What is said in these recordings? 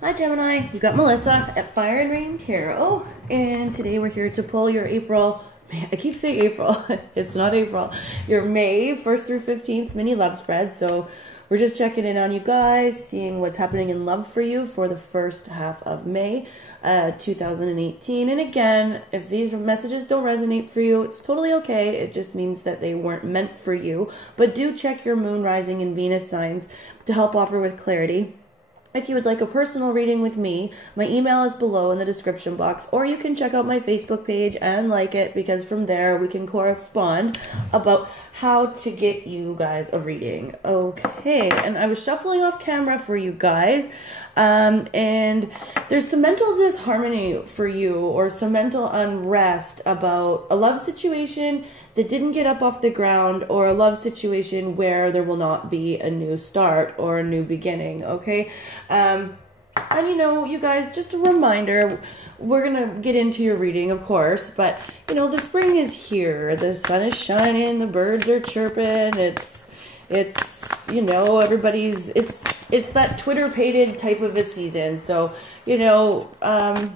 Hi Gemini, you got Melissa at Fire and Rain Tarot, and today we're here to pull your April, I keep saying April, it's not April, your May 1st through 15th mini love spread. So we're just checking in on you guys, seeing what's happening in love for you for the first half of May 2018. And again, if these messages don't resonate for you, it's totally okay. It just means that they weren't meant for you. But do check your moon, rising, and Venus signs to help offer with clarity. If you would like a personal reading with me, my email is below in the description box, or you can check out my Facebook page and like it, because from there we can correspond about how to get you guys a reading. Okay, and I was shuffling off camera for you guys, and there's some mental disharmony for you, or some mental unrest about a love situation that didn't get up off the ground, or a love situation where there will not be a new start or a new beginning, okay? And you know, you guys, just a reminder, we're gonna get into your reading, of course, but you know, the spring is here, the sun is shining, the birds are chirping, it's you know, everybody's, it's that Twitter-pated type of a season. So, you know, I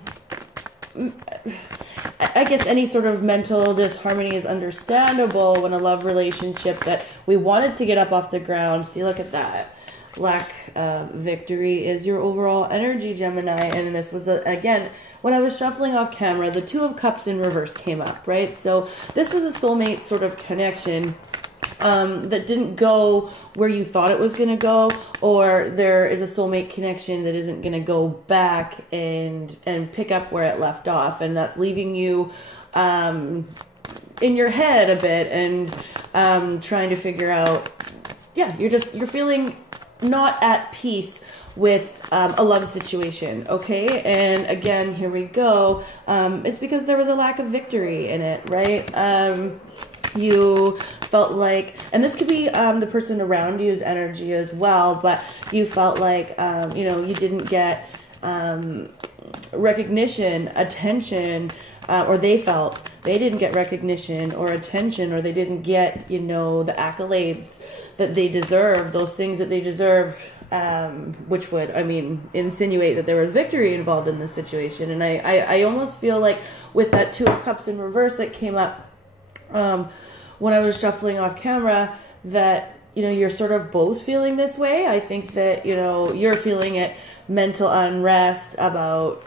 guess any sort of mental disharmony is understandable when a love relationship that we wanted to get up off the ground. See, look at that. Lack of victory is your overall energy, Gemini. And this was, again, when I was shuffling off camera, the Two of Cups in reverse came up, right? So this was a soulmate sort of connection that didn't go where you thought it was going to go, or there is a soulmate connection that isn't going to go back and pick up where it left off, and that's leaving you in your head a bit, and trying to figure out, yeah, you're feeling not at peace with a love situation, okay? And again, here we go. It's because there was a lack of victory in it, right? You felt like, and this could be the person around you's energy as well, but you felt like, you know, you didn't get recognition, attention, or they felt they didn't get recognition or attention, or they didn't get, you know, the accolades that they deserve, those things that they deserve, which would, I mean, insinuate that there was victory involved in this situation. And I almost feel like with that Two of Cups in reverse that came up, when I was shuffling off camera, that, you know, you're sort of both feeling this way. I think that, you know, you're feeling it, mental unrest about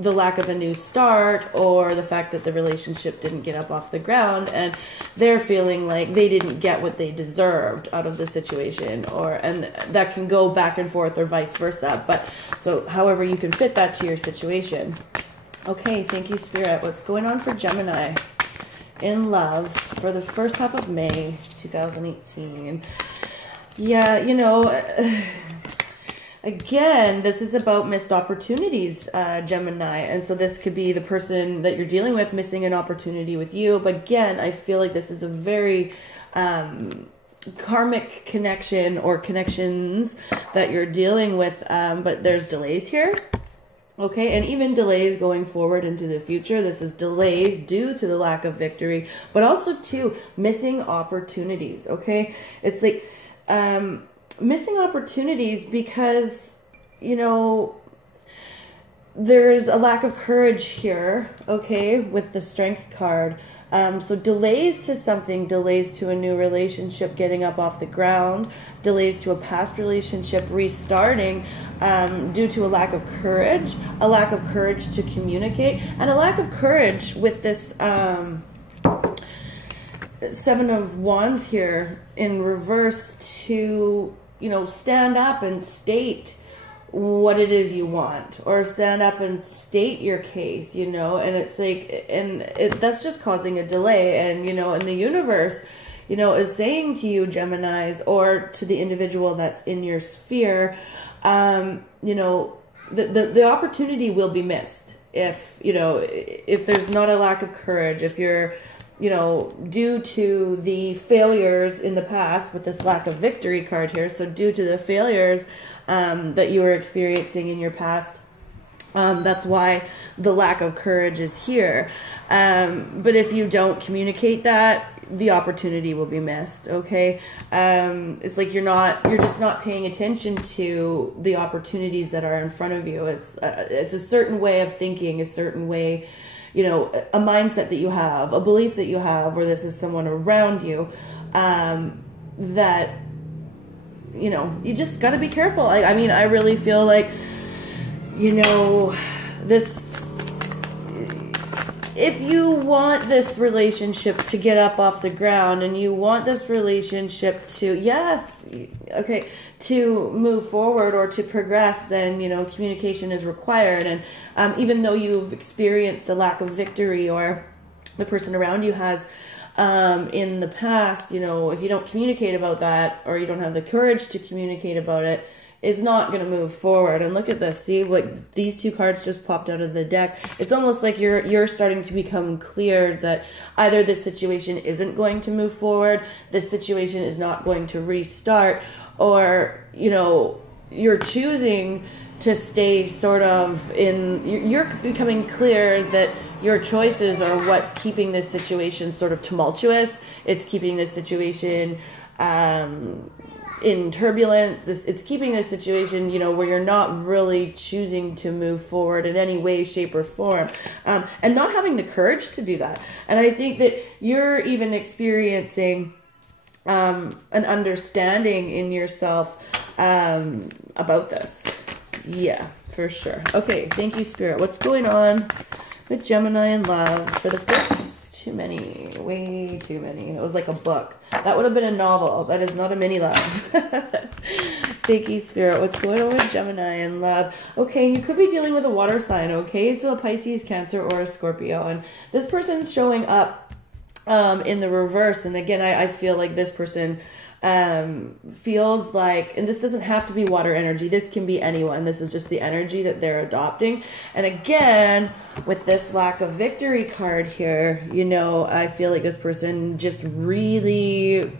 the lack of a new start, or the fact that the relationship didn't get up off the ground, and they're feeling like they didn't get what they deserved out of the situation, and that can go back and forth, or vice versa. But so however you can fit that to your situation. Okay, thank you, Spirit. What's going on for Gemini in love for the first half of May 2018? Yeah, you know, again, this is about missed opportunities, Gemini. And so this could be the person that you're dealing with missing an opportunity with you. But again, I feel like this is a very karmic connection, or connections that you're dealing with. But there's delays here. Okay, and even delays going forward into the future. This is delays due to the lack of victory, but also to missing opportunities, okay? It's like missing opportunities because, you know, there's a lack of courage here, okay, with the Strength card. So delays to something, delays to a new relationship getting up off the ground, delays to a past relationship restarting due to a lack of courage to communicate, and a lack of courage with this Seven of Wands here in reverse to, you know, stand up and state what it is you want, or stand up and state your case, you know. And it's like, and that's just causing a delay. And, you know, and the universe, you know, is saying to you, Geminis, or to the individual that's in your sphere, you know, the opportunity will be missed if, you know, if there's not a lack of courage, if you're, you know, due to the failures in the past with this lack of victory card here. So due to the failures that you were experiencing in your past, that's why the lack of courage is here. But if you don't communicate that, the opportunity will be missed. Okay. It's like you're just not paying attention to the opportunities that are in front of you. It's a certain way of thinking, a certain way, you know, a mindset that you have, a belief that you have, or this is someone around you, that, you know, you just got to be careful. I mean, I really feel like, you know, if you want this relationship to get up off the ground and you want this relationship to, to move forward or to progress, then, you know, communication is required. And even though you've experienced a lack of victory, or the person around you has, in the past, you know, if you don't communicate about that, or you don't have the courage to communicate about it, it's not going to move forward. And look at this. See, like, these two cards just popped out of the deck. It's almost like you're starting to become clear that either this situation isn't going to move forward, this situation is not going to restart, or, you know, you're choosing to stay sort of you're becoming clear that your choices are what's keeping this situation sort of tumultuous. It's keeping this situation in turbulence. It's keeping this situation, you know, where you're not really choosing to move forward in any way, shape, or form, and not having the courage to do that. And I think that you're even experiencing an understanding in yourself about this. Yeah, for sure. Okay, thank you, Spirit. What's going on with Gemini in love for the first too many, way too many. It was like a book. That would have been a novel. That is not a mini love. Thank you, Spirit. What's going on with Gemini in love? Okay, you could be dealing with a water sign, okay? So a Pisces, Cancer, or a Scorpio. And this person's showing up in the reverse. And again, I feel like this person feels like, and this doesn't have to be water energy, this can be anyone, this is just the energy that they're adopting. And again, with this lack of victory card here, you know, I feel like this person just really,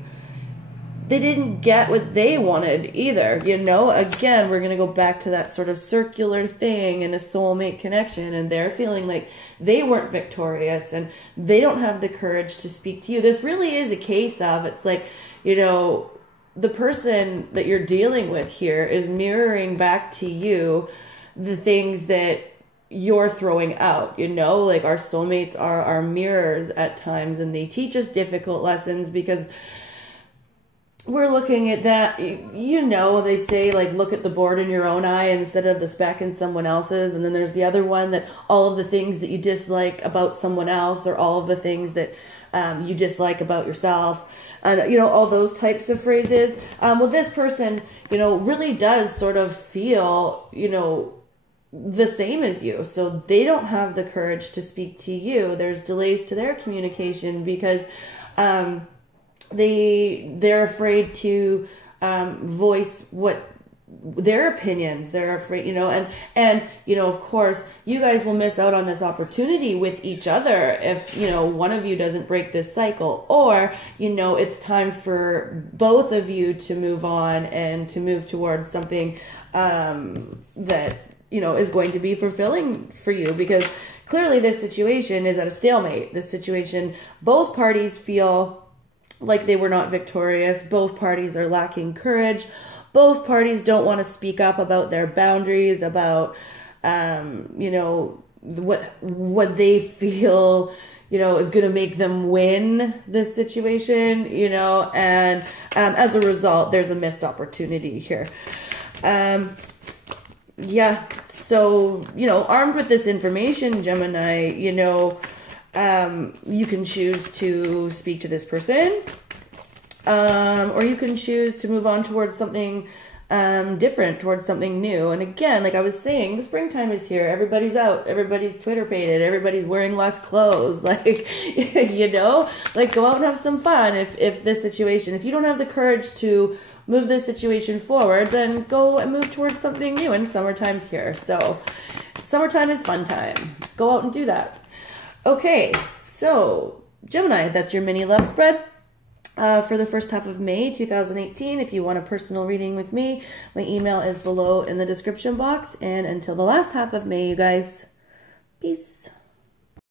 they didn't get what they wanted either, you know. Again, we're going to go back to that sort of circular thing and a soulmate connection, and they're feeling like they weren't victorious and they don't have the courage to speak to you. This really is a case of, it's like, you know, the person that you're dealing with here is mirroring back to you the things that you're throwing out, you know, like our soulmates are our mirrors at times, and they teach us difficult lessons because we're looking at that, you know, they say, like, look at the board in your own eye instead of the speck in someone else's. And then there's the other one that all of the things that you dislike about someone else, or all of the things that you dislike about yourself, and, you know, all those types of phrases. Well, this person, you know, really does sort of feel, you know, the same as you. So they don't have the courage to speak to you. There's delays to their communication because they're afraid to voice what their opinions. They're afraid, you know, and you know, of course, you guys will miss out on this opportunity with each other if, you know, one of you doesn't break this cycle, or, you know, it's time for both of you to move on and to move towards something that, you know, is going to be fulfilling for you, because clearly this situation is at a stalemate. This situation, both parties feel like they were not victorious. Both parties are lacking courage. Both parties don't want to speak up about their boundaries, about, you know, what they feel, you know, is going to make them win this situation, you know, and as a result, there's a missed opportunity here. Yeah, so, you know, armed with this information, Gemini, you know, you can choose to speak to this person, or you can choose to move on towards something different, towards something new. And again, like I was saying, the springtime is here. Everybody's out. Everybody's Twitter-pated. Everybody's wearing less clothes. Like, you know, like, go out and have some fun. If this situation, if you don't have the courage to move this situation forward, then go and move towards something new. And summertime's here. So summertime is fun time. Go out and do that. Okay, so Gemini, that's your mini love spread for the first half of May 2018. If you want a personal reading with me, my email is below in the description box. And until the last half of May, you guys, peace.